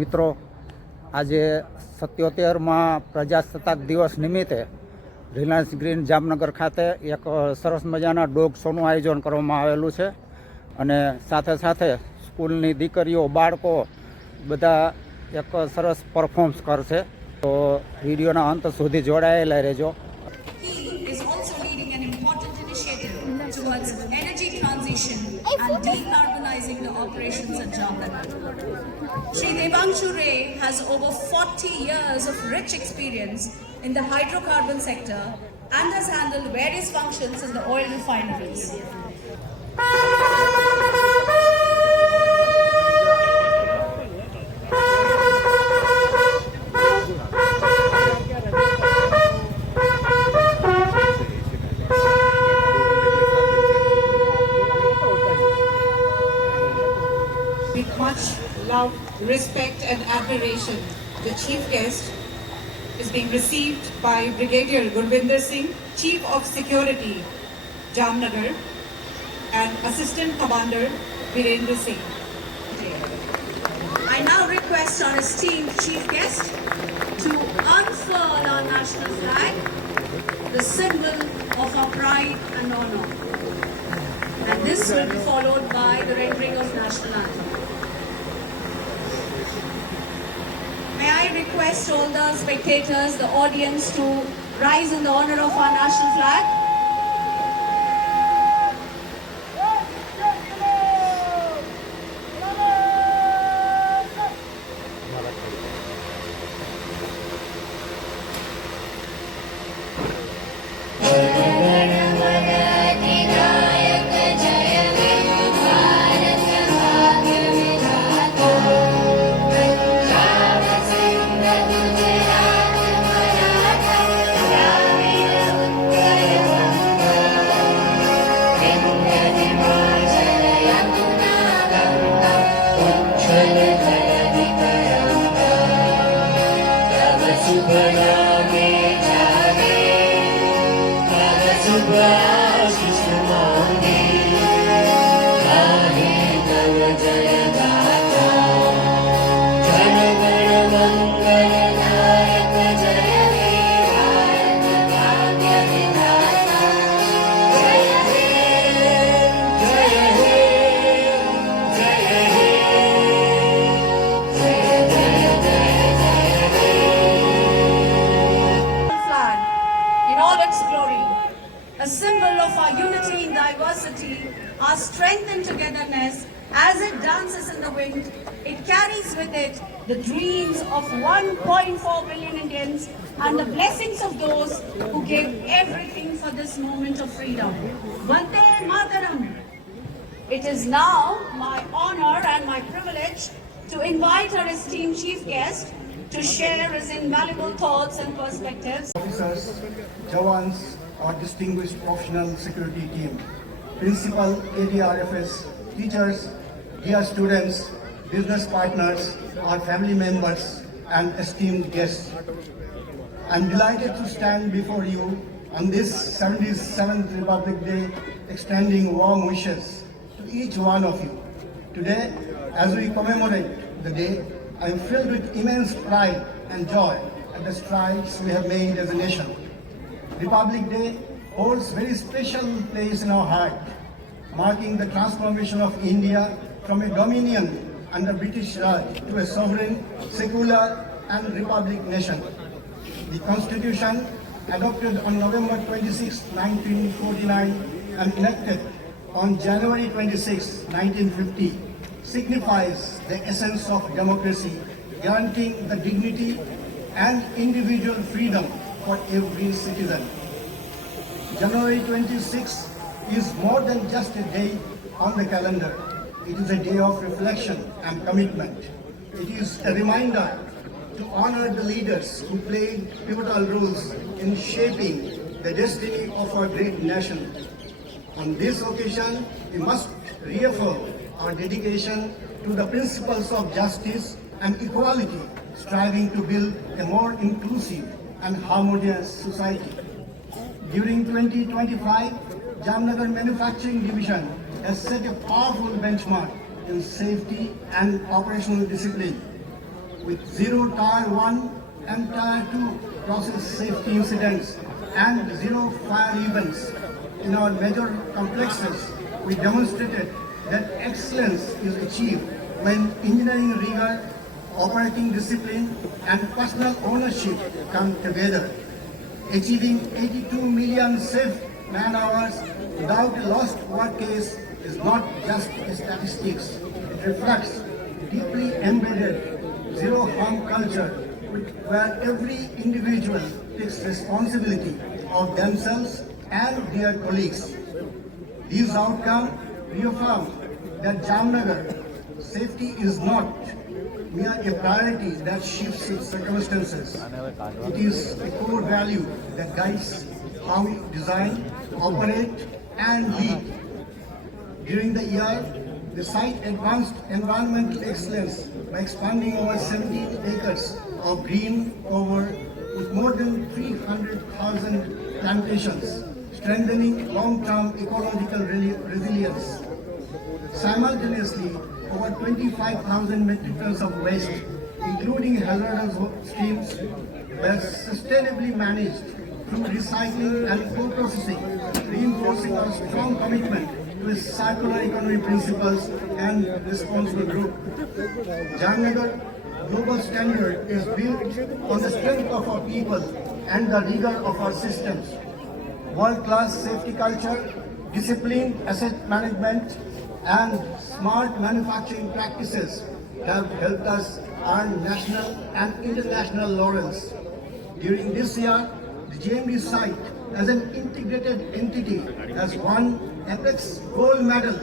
મિત્રો, આજે 77માં પ્રજાસત્તાક દિવસ નિમિત્તે રિલાયન્સ ગ્રીન જામનગર ખાતે એક સરસ મજાના ડોગ શોનું આયોજન કરવામાં આવેલું છે અને સાથે સાથે સ્કૂલની દીકરીઓ બાળકો બધા એક સરસ પરફોર્મન્સ કરશે. તો વિડીયોના અંત સુધી જોડાયેલા રહેજો. He is also leading an important initiative towards energy transition and decarbonizing the operations at Jamnagar. Shri Devanshu Ray has over 40 years of rich experience in the hydrocarbon sector and has handled various functions in the oil refineries. With much love, respect and admiration, the chief guest is being received by Brigadier Gurvinder Singh, Chief of Security, Jamnagar, and Assistant Commander Virendra Singh. I now request our esteemed chief guest to unfurl our national flag, the symbol of our pride and honor. And this will be followed by the rendering of national anthem. May I request all the spectators, the audience to rise in the honor of our national flag. Flag in all its glory, a symbol of our unity in diversity, our strength and togetherness. As it dances in the wind, it carries with it the dreams of 1.4 billion Indians and the blessings of those who gave everything for this moment of freedom. Vande Mataram! It is now my honor and my privilege to invite our esteemed chief guest to share his invaluable thoughts and perspectives. Officers, Jawans, our distinguished professional security team, principal ADRFS, teachers, dear students, business partners, our family members and esteemed guests. I'm delighted to stand before you on this 77th Republic Day, extending warm wishes to each one of you. Today, as we commemorate the day, I am filled with immense pride and joy at the strides we have made as a nation. Republic Day holds very special place in our heart, marking the transformation of India from a dominion under British Raj to a sovereign, secular and republic nation. The Constitution, adopted on November 26, 1949 and enacted on January 26, 1950, signifies the essence of democracy, guaranteeing the dignity and individual freedom for every citizen. January 26 is more than just a day on the calendar. It is a day of reflection and commitment. It is a reminder to honor the leaders who played pivotal roles in shaping the destiny of our great nation. On this occasion, we must reaffirm our dedication to the principles of justice and equality, striving to build a more inclusive and harmonious society. During 2025, Jamnagar Manufacturing Division has set a powerful benchmark in safety and operational discipline. with zero Tier 1 and Tier 2 process safety incidents and zero fire events. In our major complexes, we demonstrated that excellence is achieved when engineering rigor, operating discipline, and personal ownership come together. Achieving 82 million safe man-hours without a lost work case is not just statistics. It reflects deeply embedded zero harm culture where every individual takes responsibility of themselves and their colleagues. These outcomes reaffirm that Jamnagar safety is not mere a priority that shifts with circumstances. It is a core value that guides how we design, operate, and lead. During the year, the site advanced environmental excellence by expanding over 17 acres of green cover with more than 300,000 plantations, strengthening long-term ecological resilience. Simultaneously, over 25,000 metric tons of waste, including hazardous streams, were sustainably managed through recycling and co-processing, reinforcing our strong commitment to circular economy principles and responsible growth. Jamnagar global standard is built on the strength of our people and the rigor of our systems. World-class safety culture, disciplined asset management, and smart manufacturing practices have helped us earn national and international laurels. During this year, the JMD site as an integrated entity has won Apex Gold Medal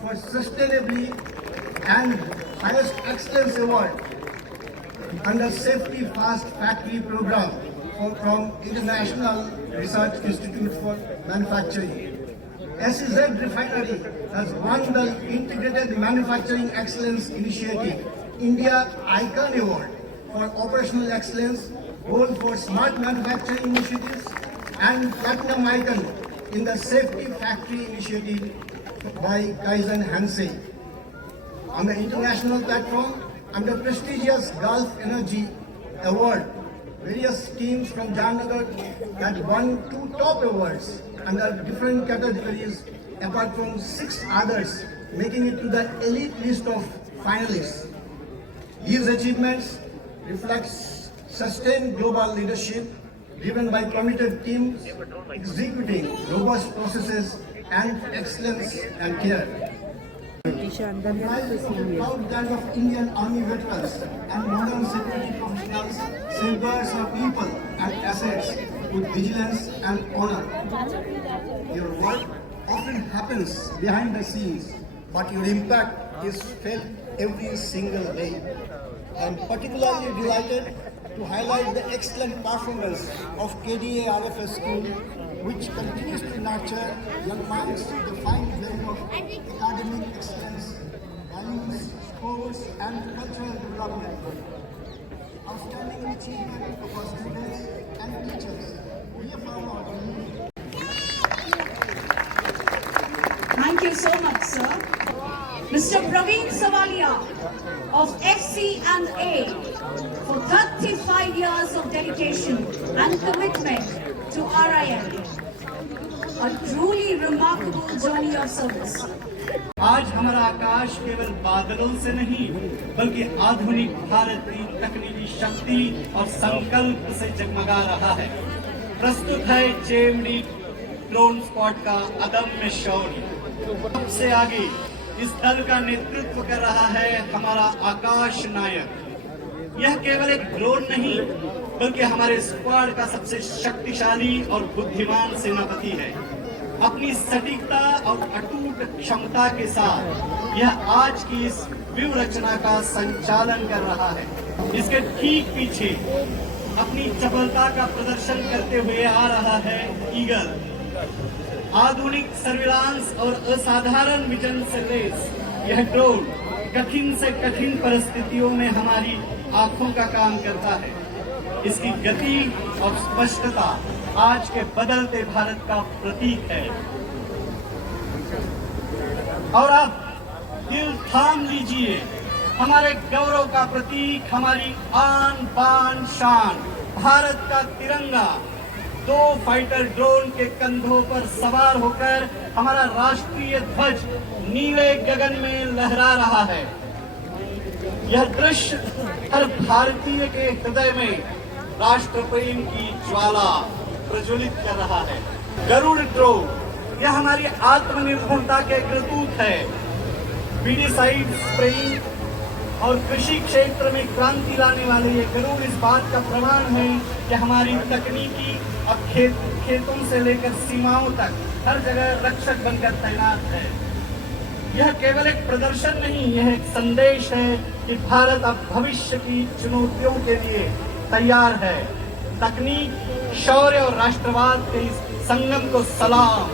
for Sustainability and Highest Excellence Award under Safety Fast Factory Program from International Research Institute for Manufacturing. SEZ Refinery has won the Integrated Manufacturing Excellence Initiative India Icon Award for Operational Excellence, Gold for Smart Manufacturing Initiatives, and Platinum Icon in the Safety Factory Initiative by Kaizen Hansei. On the international platform, under prestigious Gulf Energy Award, various teams from Jamnagar had won 2 top awards under different categories, apart from 6 others, making it to the elite list of finalists. These achievements reflect sustained global leadership driven by committed teams executing robust processes and excellence and care. Proud band of Indian Army veterans and modern security professionals safeguards our people and assets with vigilance and honor. Your work often happens behind the scenes, but your impact is felt every single day. I am particularly delighted to highlight the excellent performance of KDA RFS School, which continues to nurture young minds with the fine blend of academic excellence, values, sports, and cultural development. Outstanding achievement of our students and teachers reaffirm our belief. Thank you so much, sir. Mr. Praveen Savalia of FC&A for 35 years of dedication and commitment to RIL. A truly remarkable journey of service. आज हमारा आकाश केवल बादलों से नहीं बल्कि आधुनिक भारत की तकनीकी शक्ति और संकल्प से जगमगा रहा है। प्रस्तुत है जेएमडी ड्रोन स्क्वाड का अदम्य शौर्य। सबसे आगे इस दल का नेतृत्व कर रहा है हमारा आकाश नायक। यह केवल एक ड्रोन नहीं बल्कि हमारे स्क्वाड का सबसे शक्तिशाली और बुद्धिमान सेनापति है। अपनी सटीकता और अटूट क्षमता के साथ यह आज की इस व्यूह रचना का संचालन कर रहा है। इसके ठीक पीछे अपनी चपलता का प्रदर्शन करते हुए आ रहा है ईगल। आधुनिक सर्विलांस और असाधारण विजन से लैस यह ड्रोन कठिन से कठिन परिस्थितियों में हमारी आंखों का काम करता है। इसकी गति और स्पष्टता आज के बदलते भारत का प्रतीक है। और अब दिल थाम लीजिए, हमारे गौरव का प्रतीक, हमारी आन बान शान, भारत का तिरंगा 2 फाइटर ड्रोन के कंधों पर सवार होकर हमारा राष्ट्रीय ध्वज नीले गगन में लहरा रहा है। यह दृश्य हर भारतीय के हृदय में राष्ट्र प्रेम की ज्वाला प्रज्वलित कर रहा है। गरुड़ ड्रोन यह हमारी आत्मनिर्भरता के प्रतीक है। वीडिसाइड स्प्रेइंग और कृषि क्षेत्र में क्रांति लाने वाले ये गरुड़ इस बात का प्रमाण है कि हमारी तकनीकी अब खेतों से लेकर सीमाओं तक हर जगह रक्षक बनकर तैनात है। यह केवल एक प्रदर्शन नहीं, यह एक संदेश है कि भारत अब भविष्य की चुनौतियों के लिए तैयार है। तकनीक, शौर्य और राष्ट्रवाद के इस संगम को सलाम।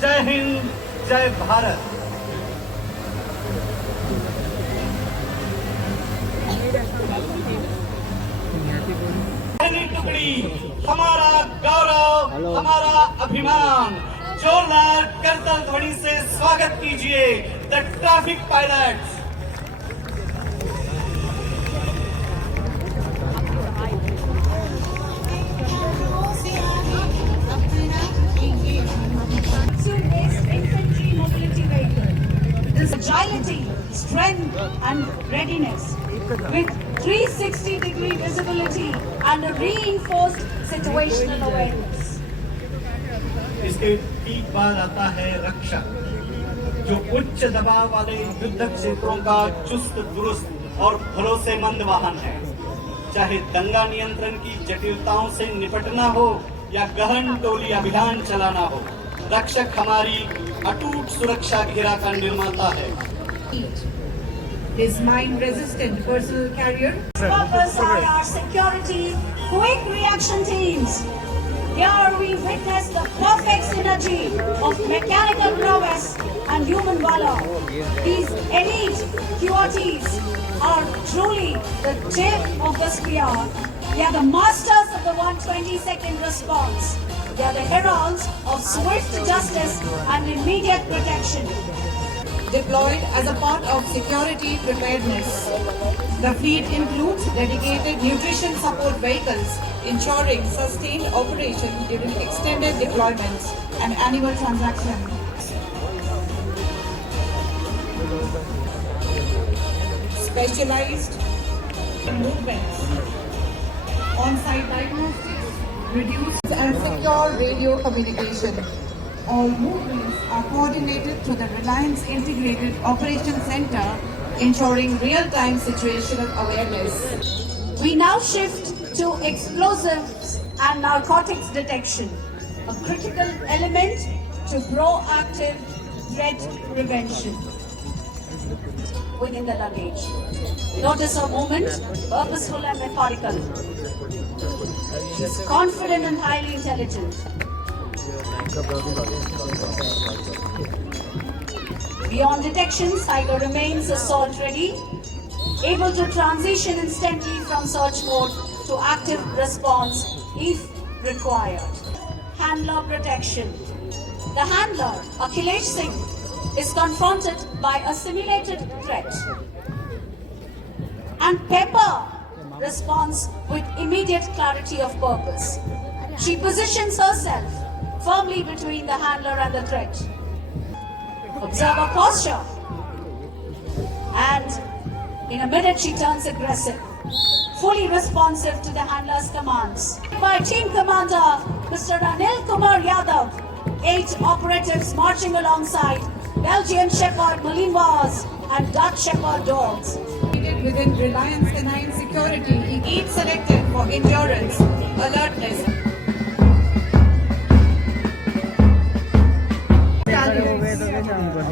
जय हिंद, जय भारत। पहली टुकड़ी हमारा गौरव, हमारा अभिमान। जोरदार करतल ध्वनि से स्वागत कीजिए the traffic pilots. Infantry mobility vehicle. This agility, strength and readiness with 360-degree visibility and a reinforced situational awareness. इसके ठीक बाद आता है रक्षक, जो उच्च दबाव वाले युद्ध क्षेत्रों का चुस्त दुरुस्त और भरोसेमंद वाहन है। चाहे दंगा नियंत्रण की जटिलताओं से निपटना हो या गहन टोली अभियान चलाना हो, रक्षक हमारी अटूट सुरक्षा घेरा का निर्माता है। His mine-resistant personal carrier. Purpose are our security quick reaction teams. Here we witness the perfect synergy of mechanical prowess and human valor. These elite QRTs are truly the tip of the spear. They are the masters of the 120-second response. They are the heralds of swift justice and immediate protection. Deployed as a part of security preparedness. The fleet includes dedicated nutrition support vehicles, ensuring sustained operation during extended deployments and annual transactions. Specialized movements, on-site diagnostics, reduced and secure radio communication. All movements are coordinated through the Reliance Integrated Operations Center, ensuring real-time situational awareness. We now shift to explosives and narcotics detection, a critical element to proactive threat prevention within the luggage. Notice her movement, purposeful and methodical. She's confident and highly intelligent. Beyond detection, Tiger remains assault ready, able to transition instantly from search mode to active response if required. Handler protection. The handler, Akhilesh Singh, is confronted by a simulated threat. And Pepper responds with immediate clarity of purpose. She positions herself firmly between the handler and the threat. Observe her posture. And in a minute she turns aggressive, fully responsive to the handler's commands. By Team Commander Mr. Anil Kumar Yadav, 8 operatives marching alongside Belgian Shepherd Malinois and Dutch Shepherd dogs. Within Reliance Canine Security, each selected for endurance, alertness,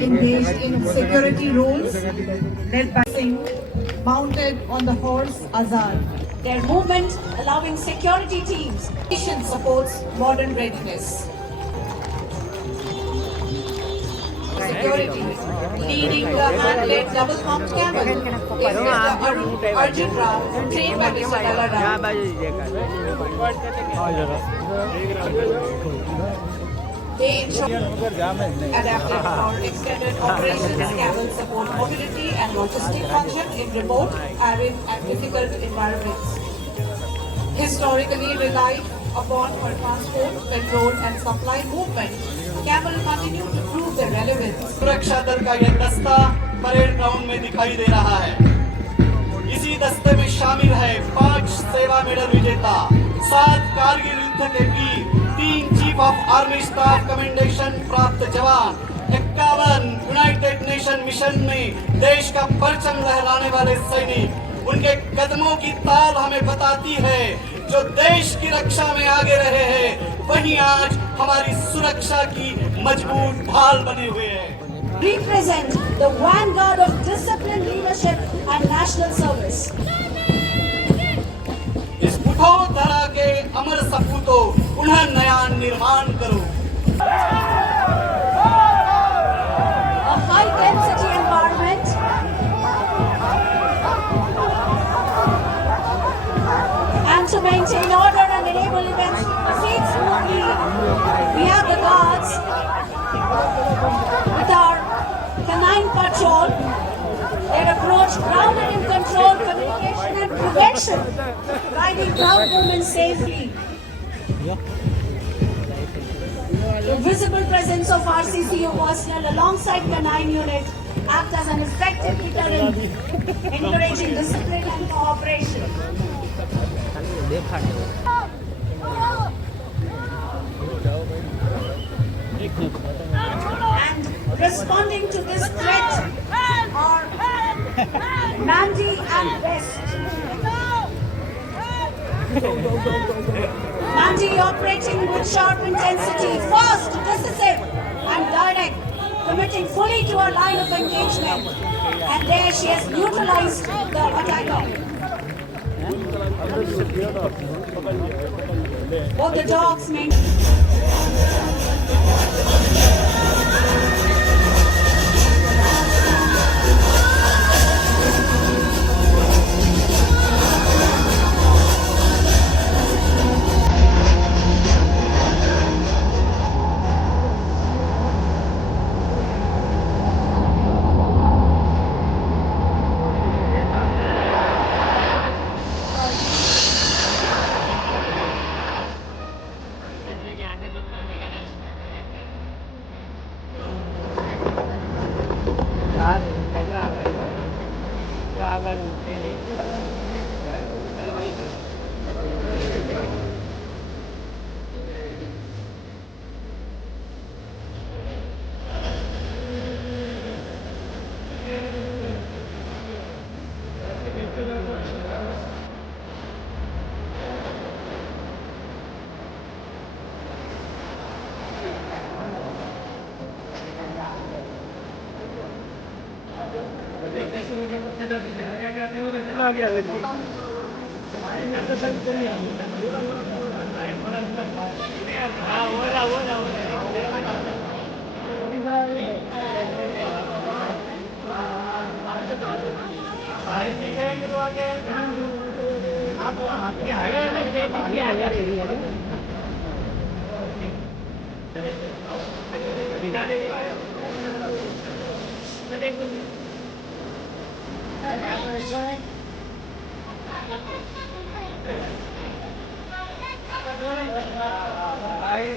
engaged in security roles, led by Singh, mounted on the horse Azad. Their movement allowing security teams. Mission supports modern readiness. Security, leading the hand-led double humped camel, is Mr. Arjun Rao, trained by Mr. Lala Rao. They ensure adapted for extended operations, camels support mobility and logistic function in remote, arid and difficult environments. Historically relied upon for transport, control and supply movement, camel continue to prove their relevance. सुरक्षा दल का यह दस्ता parade ground में दिखाई दे रहा है। इसी दस्ते में शामिल है 5 सेवा मेडल विजेता, 7 कारगिल युद्ध के वीर, 3 chief of army staff commendation प्राप्त जवान, 51 यूनाइटेड नेशन मिशन में देश का परचम लहराने वाले सैनिक। उनके कदमों की ताल हमें बताती है, जो देश की रक्षा में आगे रहे हैं वहीं आज हमारी सुरक्षा की मजबूत ढाल बने हुए हैं। represent the vanguard of disciplined leadership and national service. इस उठोधरा के अमर सपूतों पुनः नया निर्माण करो। A high density environment and to maintain order and enable events to proceed smoothly, we have the guards with our canine patrol. Their approach grounded in control, communication and prevention, guiding ground movement safely. The visible presence of RCCU personnel alongside canine unit act as an effective deterrent, encouraging discipline and cooperation. And responding to this threat are Nandi and West. Nandi operating with sharp intensity, fast, decisive and direct, committing fully to our line of engagement. And there she has neutralized the attacker. Both the dogs maintain. I